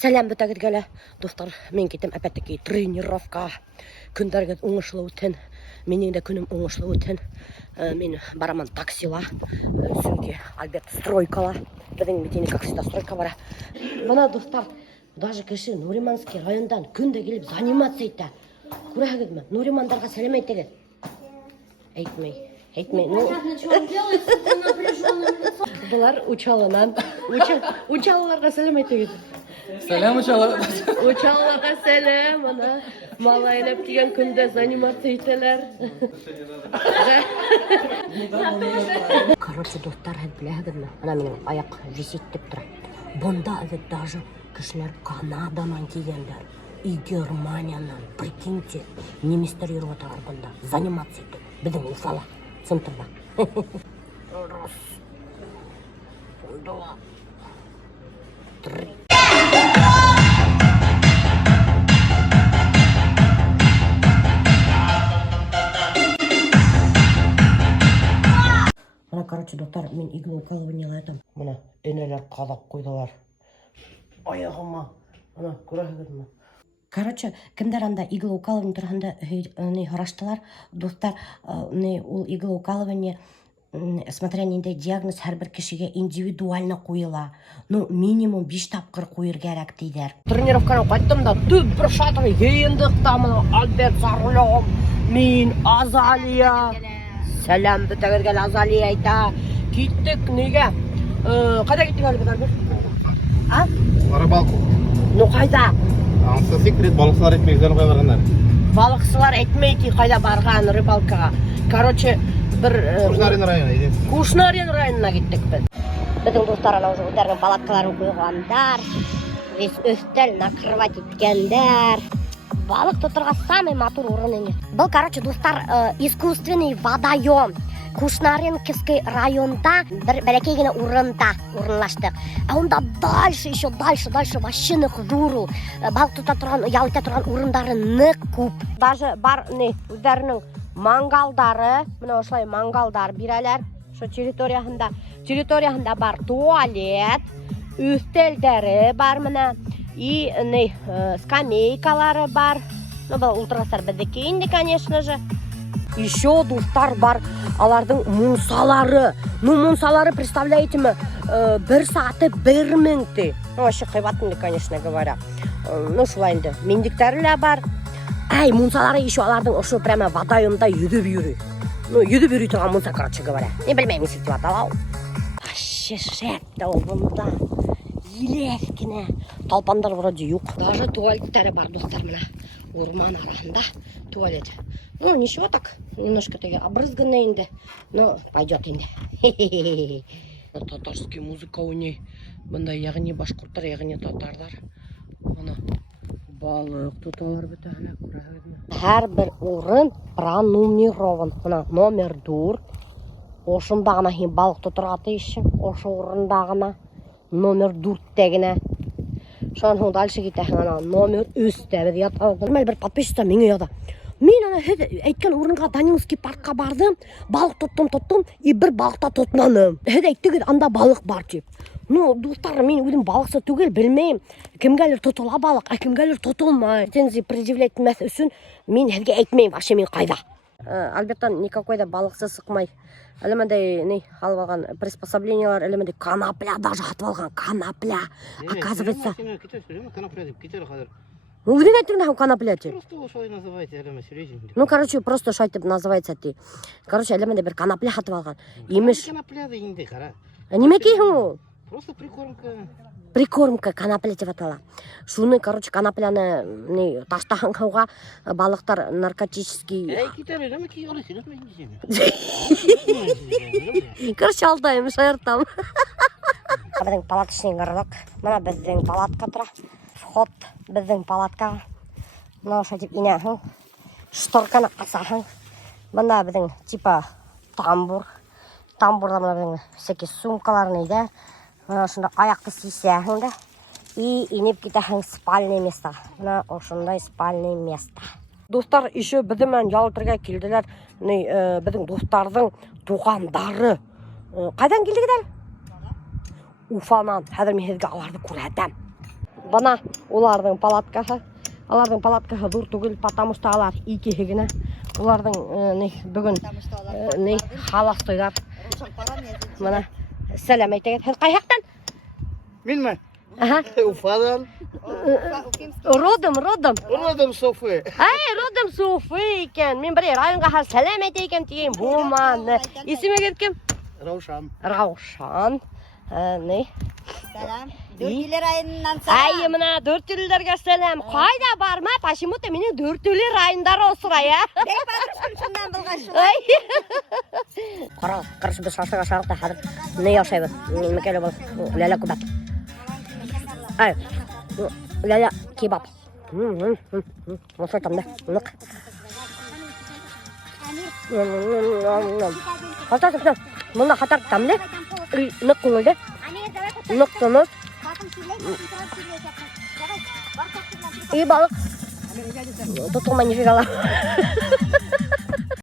Сәлем бітәгідгелі, достар, мен кетем әпәттікі тренировка. Күндәргіз оңышлы өтін, менің де күнім оңышлы өтін. Мен бараман таксила, сөңке Альберт стройкала. Біздің бетені, как всегда, стройка бара. Бұна, достар, даже кіші Нуриманский райондан күнде келіп занимация етті. Көрәгіз ме? Нуримандарға сәлем айтегіз. Айтмай. Понятно, что он делает, с таким напряженным лицом. Бұлар учалынан. Учалыларға сәлем айтегіз. Сәлем учалы. Учалыларға сәлем, ана малайнап келген күнде занимация етелер. Короче, достар, біләгіз ме? Ана менің аяқ висеттіп тұр. Бұнда даже кішілер Канаданан келгендер. И Германиядан, прикиньте, немістер еріп отырған бұнда. Занимация етті. Біздің Уфала, центрда. Раз, два, три. Мына, короче, достар, мен иглоукалывание айтам. Мына, енелер қадап қойдылар. Аяғыма, мына, көрәгіз ме? Короче, кімдер анда иглоукалывание тұрғанда ғараштылар, достар, ол иглоукалывание, смотря ненде диагноз әрбір кішіге индивидуально қойыла. Ну, минимум 5 тапқыр қойыр керек дейдер. Тренировканы қайттым да, түп бір шатыр ендік тамыны Альберт Зарлов, мен Азалия. Сәлем бітәгіргел Азалия айта. Кеттік неге? Қайда кеттік Альберт? А? Рыбалку. Ну, қайда? Аңсы секрет, балықсылар етмейден қой барғандар. Балықсылар етмейді қайда барған рыбалкаға. Короче, бір... Кушнарин района еден. Кушнарин районына кеттік біз. Біздің достарына уже өздерінің палаткаларын қойғандар. Весь өстел накрывать еткендер. Балық тұтырға самый матур орын емес. Бұл, короче, достар, искусственный водоем. Кушнаринский районда бір бәләкейгені орында орынлаштық. А онда дальше вообще нық дұру. Балық тұта тұрған, ялыта тұрған орындары нық көп. Даже бар өздерінің мангалдары, мына осылай мангалдар бирәләр. Шо территориясында бар туалет, өстелдері бар мына. И скамейкалары бар. Ну, бұл ултрастар бідікі енді, конечно же. Еще достар бар, алардың мунсалары. Ну, мунсалары, представляете ме, 1 саты 1000 ти. Ну, вообще қайбатынды, конечно говоря. Ну, шулайынды. Мендіктәрілі бар. Әй, мунсалары еще алардың ошу прямо водоемда юдіп юрі. Ну, юдіп юрі тұрған мунса, короче говоря. Не білмеймін, сетіп аталау. Вообще шетті ол бұнда. Елескіне. Талпандар вроде юқ. Даже туалеттері бар, достар, мына. Орман арасында туалет. Ну, ничего так, немножко таки обрызганный инде, но пойдет инде. Татарский музыка у ней. Бында яғни башқұрттар, яғни татарлар. Ана балық тұталар бітәлі, көрәгізме. Әр бір орын пронумерован. Мына номер 4. Ошындағына балық тұтырғаты іші. Ошы орындағына номер 4-тегіне. Шоң дальше кетті, номер үсті. Бір подписчица мен ұяда. Мен әйткен орынға Даниловский паркқа бардым, балық тұттым, и бір балықта тұтынаным. Әйттігіт, анда балық бар деп. Ну, достар, мен өзім балықсы түгел білмейм. Кімгәлер тұтыла балық, кімгәлер тұтылмай. Тензі предъявлять мәс үшін мен әдге әйтмейм, вообще мен қайда. Альберттан никакой да балықсы сықмай. Әлемәдей алып алған приспособлениялар, әлемәдей канапля даже атып алған, канапля. Оказывается... Ну, вы не знаете, канапля те? Просто ошолай называйте, әлемә серьезно. Ну, короче, просто шайтып называется те. Короче, әлемәдей бір канапля атып алған. Емеш... Канапляда инде, қара. Немекей ху? Просто прикормка. Прикормка канапля деп атала. Шуны, короче, канапляны таштаған қауға балықтар наркотический... Кетер, әлемәкей олай сенетмейін десем. Короче, алдайым, шайыртам. Біздің палатышный ғырлық. Мына біздің палатқа тұра. Вход біздің палатқа. Мына оша деп инәхің. Шторканы қасахың. Мына біздің типа тамбур. Тамбурда мына біздің всякие сумкалар нейді. Мына ошында аяқты сейсәхің да. И инеп кетәхің спальный места. Мына ошындай спальный места. Достар, еще біздімен ялытырға келділер. Біздің достардың туғандары. Қайдан келдігідер? Уфанан. Хәдір мен хәдірге аларды көрәдім. Бана олардың палаткаһы. Алардың палаткаһы дур түгел, потому что алар икеһе генә. Уларның бүген халастыйлар. Мына сәлам әйтәгез. Һез кайяктан? Минме? Ага. Уфадан. Родом. Родом Софы. Родом Софы икән. Мин бер районга хәл сәлам әйтәм дигән булманы. Исеме кем? Раушан. Раушан. Сәлам. Дүртүлі районынан сәлам. Мына Дүртүлілерге сәлам. Қайда барма? Почему-то менің Дүртүлі райондары осырай, Бек барышым шындан бұлғашы. Қара, қарсы біз шашыға шағықта қадыр. Не яшайбыз? Мекелі бол. Ләлә кебап. Ләлә кебап. Осы тамда. Нық. Қастасың, мұнда қатар тамды. Нық көңілді. Нық көңіл. И балық. Тұтылма нефига ла.